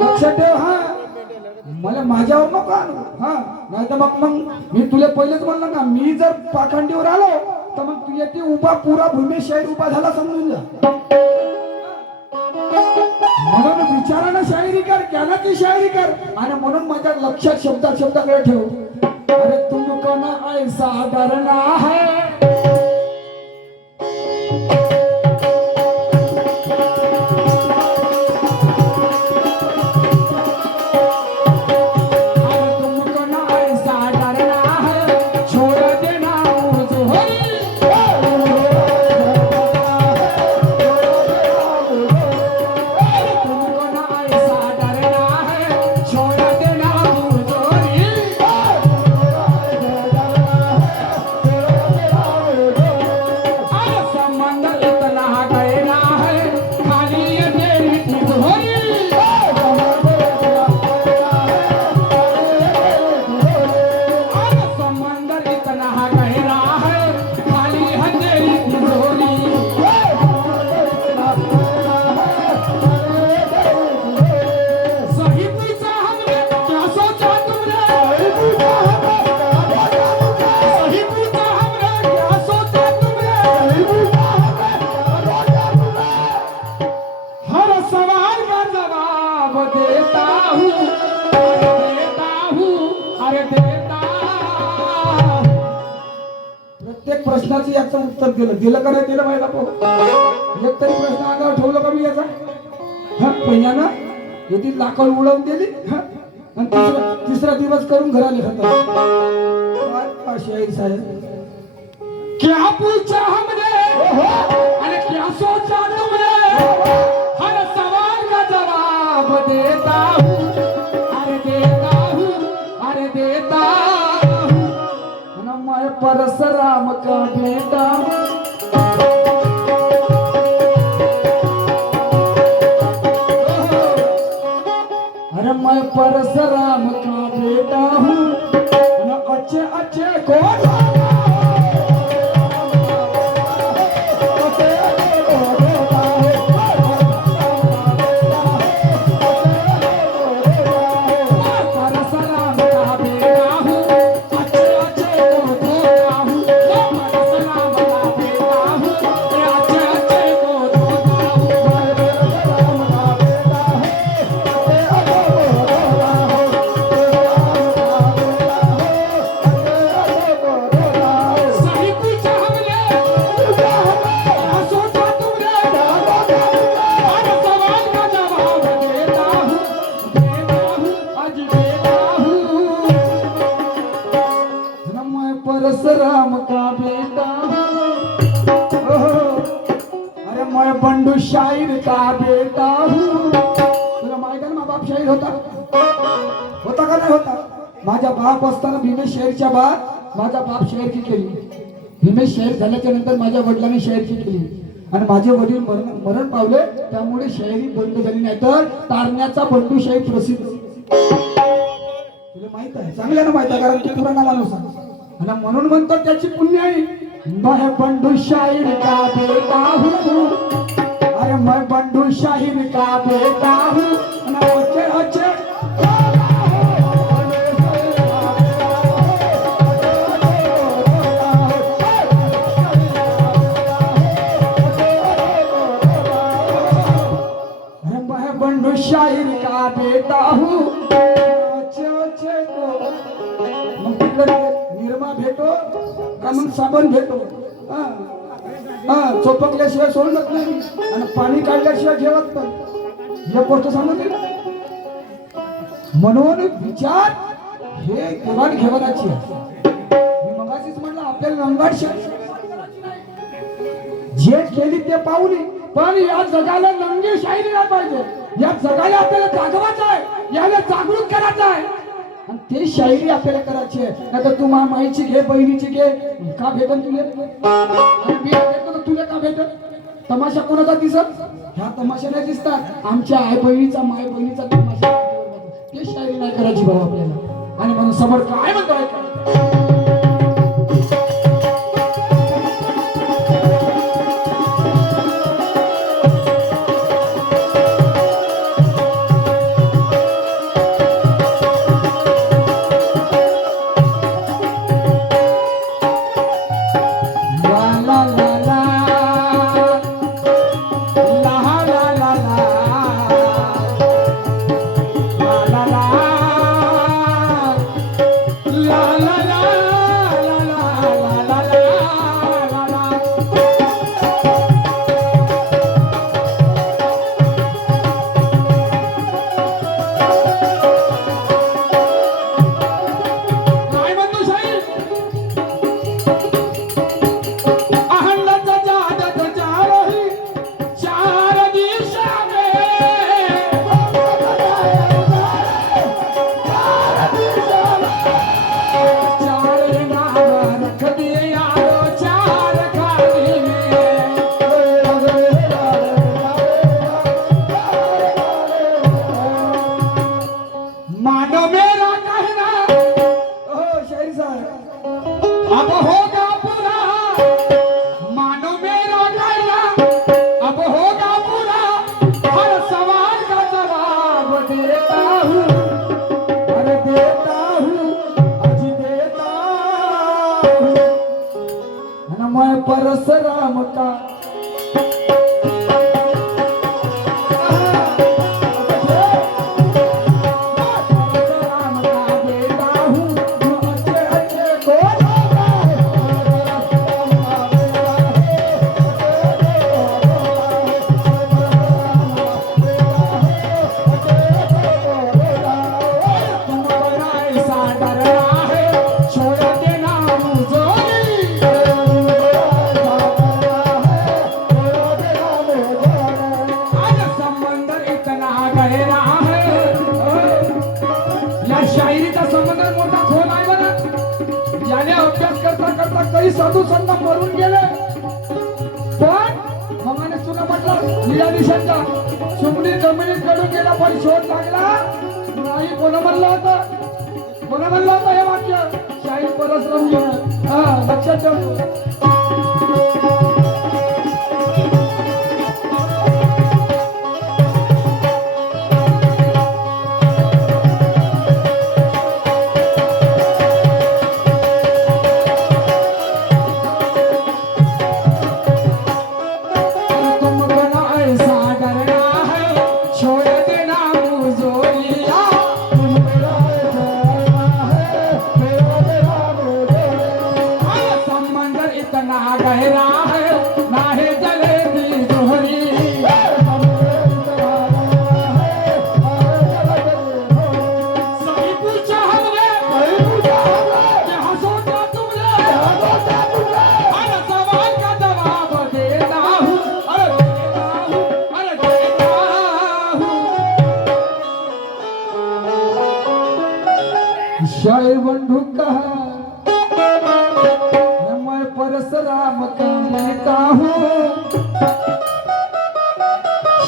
लक्षात ठेव हा मला माझ्यावर नको आणू. हा नाही तर मग मग मी तुला पहिलेच म्हणलं ना मी जर पाखंडीवर आलो तर मग तू येते उभा पुरा भूमी उभा झाला समजून जा. म्हणून विचारानं शायरी कर ज्ञानाची शायरी कर आणि म्हणून माझ्या लक्षात शब्दात शब्दाकडे ठेव. अरे तुमको ना ऐसा डरना है. प्रश्नाचं याचं उत्तर दिलं दिलं का नाही दिलं माहिती आपण एक तरी प्रश्न अंगावर ठेवलं का मी याचा? हा पहिल्यानं येथील लाकड उडवून दिली आणि तिसरा तिसरा दिवस करून घराले खाता शाहीर साहेब. क्या पूछा हमने? अरे क्या सोचा तुमने? हर सवाल का जवाब देता हूँ। अरे देता हूँ अरे देता परसराम का बेटा अरे मैं बंडू शाहीर का बेटा हूँ? तुला माहिती आहे ना बाप शाहीर होता? होता का नाही होता? माझ्या बाप असताना भीमेश शेरच्या बाद माझा बाप शेअरची केली. भीमेश शेअर झाल्याच्यानंतर माझ्या वडिलांनी शेअरची केली. आणि माझे वडील मरण मरण पावले त्यामुळे शायरी बंद झाली नाही तर तारण्याचा बंडू शाहीर प्रसिद्ध. तुला माहीत आहे? चांगल्यानं माहीत आहे? कारण तू पुराणा माणूस आहे आणि म्हणून म्हणतो त्याची पुण्य आहे. मैं बंडू शाहीर का बेटा हूँ अरे मैं बंडू शाहीर का बेटा हूँ अच्छे अच्छे मैं बंडू शाहीर का बेटा हूँ अच्छे अच्छे को निरमा भेटो का मग साबण भेटो? हा. हा चोपकल्याशिवाय सोडत नाही. आणि पाणी काढल्याशिवाय जेवत नाही या गोष्ट सांगते म्हणून विचार हे घेवाण घेवाणाची मी मगाशीच म्हटलं आपल्याला रंगाट जे केली ते पाहुली पण या जगाला नंगी शाहिरी नाही पाहिजे. या जगाला आपल्याला जागवायचं आहे. याला जागरूक करायचं आहे. आणि ते शायरी आपल्याला करायची आहे. नाही तर तू मा माईची घे बहिणीची घे. का भेटन तुले? आणि मी भेटतो तर तुला? का भेटत? तमाशा कोणाचा दिसत? ह्या तमाशा नाही दिसतात. आमच्या आई बहिणीचा माय बहिणीचा तमाशा. ते शायरी नाही करायची भाऊ आपल्याला. आणि म्हणून समोर काय म्हणतो la la जवाब म्हटलं निळ्या सुमडी जमिनीत कडून गेला पण शोध लागला. नाही कोण म्हणलं होतं? कोण म्हणलं होतं हे वाक्य? शाहीर परस्पर हा लक्षात ठेवतो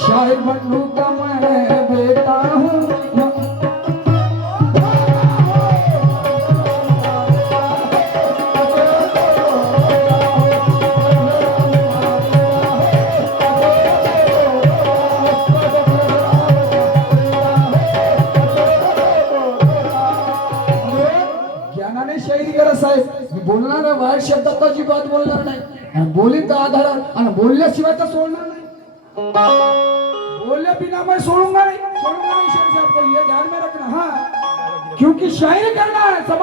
शायर बंधु का मैं बेटा हूँ? बोलणार आहे वाईट शब्दात अजिबात बोलणार नाही. आणि बोलीत आधारात आणि बोलल्याशिवाय तर सोडणार बोले बिना मैं सोडूंगा नहीं। सोडूंगा नहीं शेर साहब को ये ध्यान में रखना। हाँ क्योंकि शायरी करना है समाज